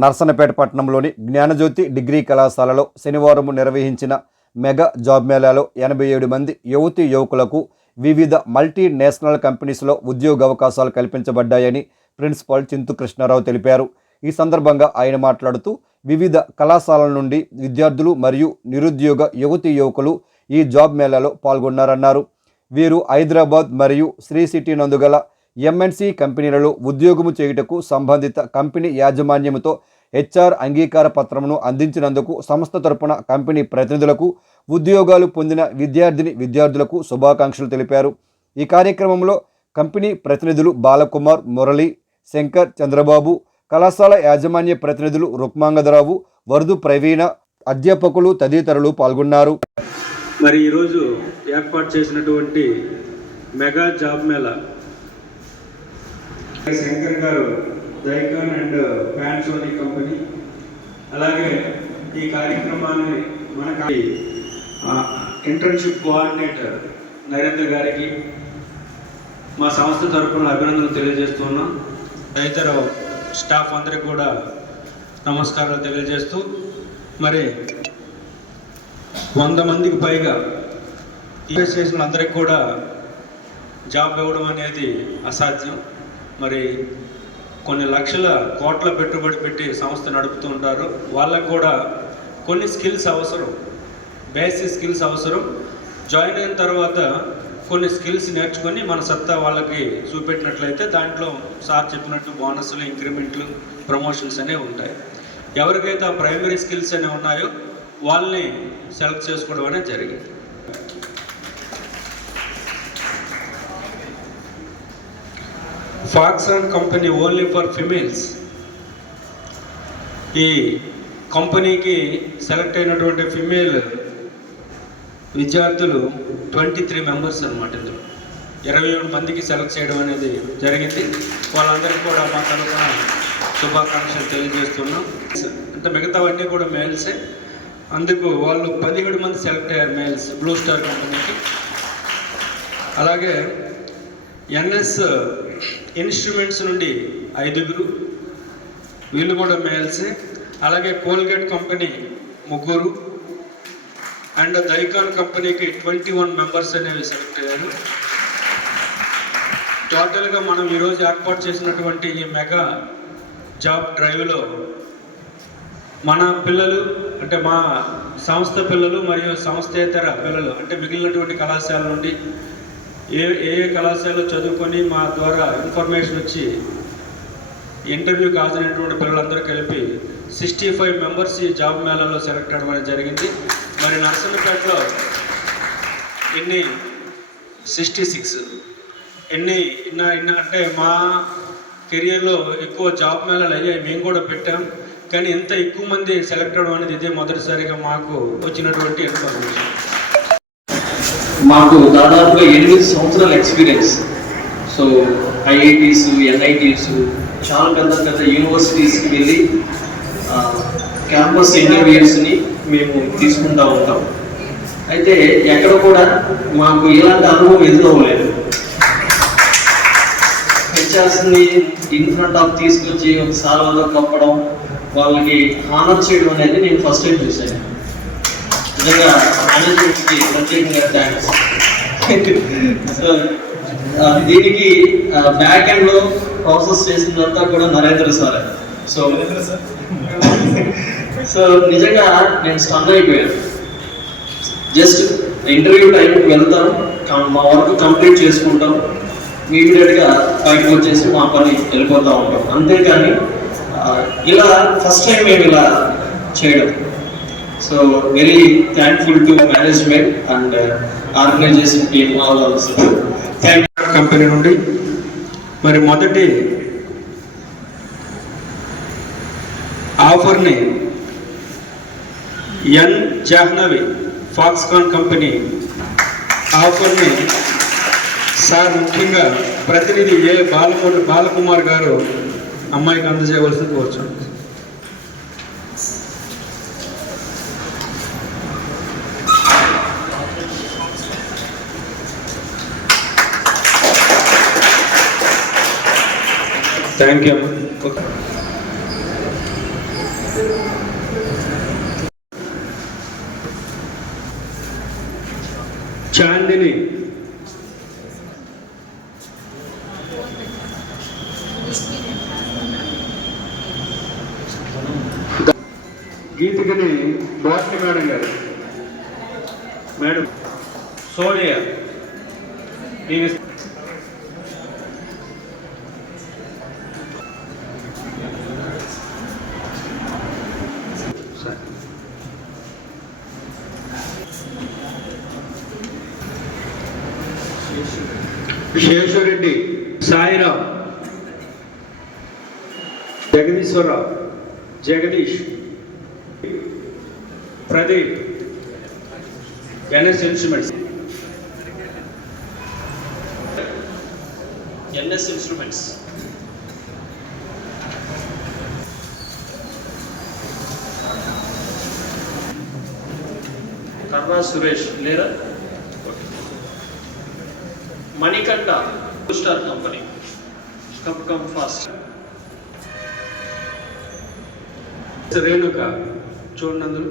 నర్సన్నపేట పట్టణంలోని జ్ఞానజ్యోతి డిగ్రీ కళాశాలలో శనివారం నిర్వహించిన మెగా జాబ్ మేళాలో 87 మంది యువతీ యువకులకు వివిధ మల్టీనేషనల్ కంపెనీస్లో ఉద్యోగ అవకాశాలు కల్పించబడ్డాయని ప్రిన్సిపాల్ చింతు కృష్ణారావు తెలిపారు. ఈ సందర్భంగా ఆయన మాట్లాడుతూ వివిధ కళాశాలల నుండి విద్యార్థులు మరియు నిరుద్యోగ యువతీ యువకులు ఈ జాబ్ మేళాలో పాల్గొన్నారన్నారు. వీరు హైదరాబాద్ మరియు శ్రీ సిటీ నందుగల ఎంఎన్సి కంపెనీలలో ఉద్యోగము చేయుటకు సంబంధిత కంపెనీ యాజమాన్యముతో హెచ్ఆర్ అంగీకార పత్రమును అందించినందుకు సంస్థ తరపున కంపెనీ ప్రతినిధులకు ఉద్యోగాలు పొందిన విద్యార్థులకు శుభాకాంక్షలు తెలిపారు. ఈ కార్యక్రమంలో కంపెనీ ప్రతినిధులు బాలకుమార్, మురళి, శంకర్, చంద్రబాబు, కళాశాల యాజమాన్య ప్రతినిధులు రుక్మాంగదరావు, వరదు ప్రవీణ, అధ్యాపకులు తదితరులు పాల్గొన్నారు. మరి ఈరోజు ఏర్పాటు చేసినటువంటి మెగా జాబ్ మేళా శంకర్ గారు దైకాన్ అండ్ పాన్సోనిక్ కంపెనీ, అలాగే ఈ కార్యక్రమాన్ని మనకి ఇంటర్న్షిప్ కోఆర్డినేటర్ నరేంద్ర గారికి మా సంస్థ తరఫున అభినందనలు తెలియజేస్తున్నాం. తదితర స్టాఫ్ అందరికి కూడా నమస్కారాలు తెలియజేస్తూ, మరి 100 మందికి పైగా చేసిన అందరికి కూడా జాబ్ ఇవ్వడం అనేది అసాధ్యం. మరి కొన్ని లక్షల కోట్ల పెట్టుబడి పెట్టి సంస్థ నడుపుతూ ఉంటారు. వాళ్ళకు కూడా కొన్ని స్కిల్స్ అవసరం, బేసిక్ స్కిల్స్ అవసరం. జాయిన్ అయిన తర్వాత కొన్ని స్కిల్స్ నేర్చుకొని మన సత్తా వాళ్ళకి చూపెట్టినట్లయితే దాంట్లో సార్ చెప్పినట్టు బోనస్లు, ఇంక్రిమెంట్లు, ప్రమోషన్స్ అనేవి ఉంటాయి. ఎవరికైతే ఆ ప్రైమరీ స్కిల్స్ అనేవి ఉన్నాయో వాళ్ళని సెలెక్ట్ చేసుకోవడం అనేది జరిగింది. ఫాక్సాన్ కంపెనీ ఓన్లీ ఫర్ ఫిమేల్స్. ఈ కంపెనీకి సెలెక్ట్ అయినటువంటి ఫిమేల్ విద్యార్థులు 23 మెంబర్స్ అన్నమాట. ఇందులో 27 మందికి సెలెక్ట్ చేయడం అనేది జరిగింది. వాళ్ళందరికీ కూడా మా తరఫున శుభాకాంక్షలు తెలియజేస్తున్నాం. అంటే మిగతావన్నీ కూడా మేల్సే. అందుకు వాళ్ళు 17 మంది సెలెక్ట్ అయ్యారు మేల్స్ బ్లూ స్టార్ కంపెనీకి. అలాగే ఎన్ఎస్ ఇన్స్ట్రుమెంట్స్ నుండి 5 వీళ్ళు కూడా మేల్సే. అలాగే కోల్గేట్ కంపెనీ 3 అండ్ దైకాన్ కంపెనీకి 21 మెంబర్స్ అనేవి సెలెక్ట్ అయ్యారు. టోటల్గా మనం ఈరోజు ఏర్పాటు చేసినటువంటి ఈ మెగా జాబ్ డ్రైవ్లో మన పిల్లలు, అంటే మా సంస్థ పిల్లలు మరియు సంస్థేతర పిల్లలు, అంటే మిగిలినటువంటి కళాశాల నుండి ఏ కళాశాలలో చదువుకొని మా ద్వారా ఇన్ఫర్మేషన్ వచ్చి ఇంటర్వ్యూకి హాజరైనటువంటి పిల్లలందరూ కలిపి 65 మెంబర్స్ ఈ జాబ్ మేళాలో సెలెక్ట్ అవ్వడం అనేది జరిగింది. మరి నర్సన్నపేటలో 66 ఎన్ని అంటే మా కెరియర్లో ఎక్కువ జాబ్ మేళాలు అయ్యాయి, మేము కూడా పెట్టాం. కానీ ఇంత ఎక్కువ మంది సెలెక్ట్ అవ్వడం అనేది ఇదే మొదటిసారిగా మాకు వచ్చినటువంటి ఇన్ఫర్మేషన్. మాకు దాదాపుగా 8 సంవత్సరాల ఎక్స్పీరియన్స్. సో ఐఐటీస్, ఎన్ఐటీస్, చాలా పెద్ద యూనివర్సిటీస్కి వెళ్ళి క్యాంపస్ ఇంటర్వ్యూస్ని మేము తీసుకుంటూ ఉంటాం. అయితే ఎక్కడ కూడా మాకు ఇలాంటి అనుభవం ఎదురవ్వలేదు. హెచ్ఆర్స్ని ఇన్ ఫ్రంట్ ఆఫ్ తీసుకొచ్చి ఒక సాల్వతో కప్పడం, వాళ్ళకి ఆనర్ చేయడం అనేది నేను ఫస్ట్ టైం చూశాను. నిజంగా మేనేజ్మెంట్కి ప్రత్యేకంగా థ్యాంక్స్. సో దీనికి బ్యాక్ ఎండ్లో ప్రాసెస్ చేసినంతా కూడా నరేంద్ర సార్. సో నిజంగా నేను స్టన్ అయిపోయాను. జస్ట్ ఇంటర్వ్యూ టైంకి వెళ్తాం, మా వర్క్ కంప్లీట్ చేసుకుంటాం, ఇమీడియట్గా బయటకు వచ్చేసి మా పని వెళ్ళిపోతూ ఉంటాం. అంతేకాని ఇలా ఫస్ట్ టైం మేము ఇలా చేయడం. So very thankful to management and organisation team all also. Company నుండి మరి మొదటి ఆఫర్ని ఎన్ జాహ్నవి ఫాక్స్కాన్ కంపెనీ ఆఫర్ని సార్ ముఖ్యంగా ప్రతినిధి బాలకుమార్ గారు అమ్మాయికి అందజేయవలసింది కోరుచున్నాను. Thank you. చాందిని, గీతికని బాట్ని మేడం గారు, మేడం సోనియా, నేను Sesha Reddy, Sairam, Jagadeeswara Rao, Jagadish, Pradeep, N S instruments, N S instruments, Karna Suresh లేరా? Manikanta, star company, come fast. Renuka చూడండి అందులో.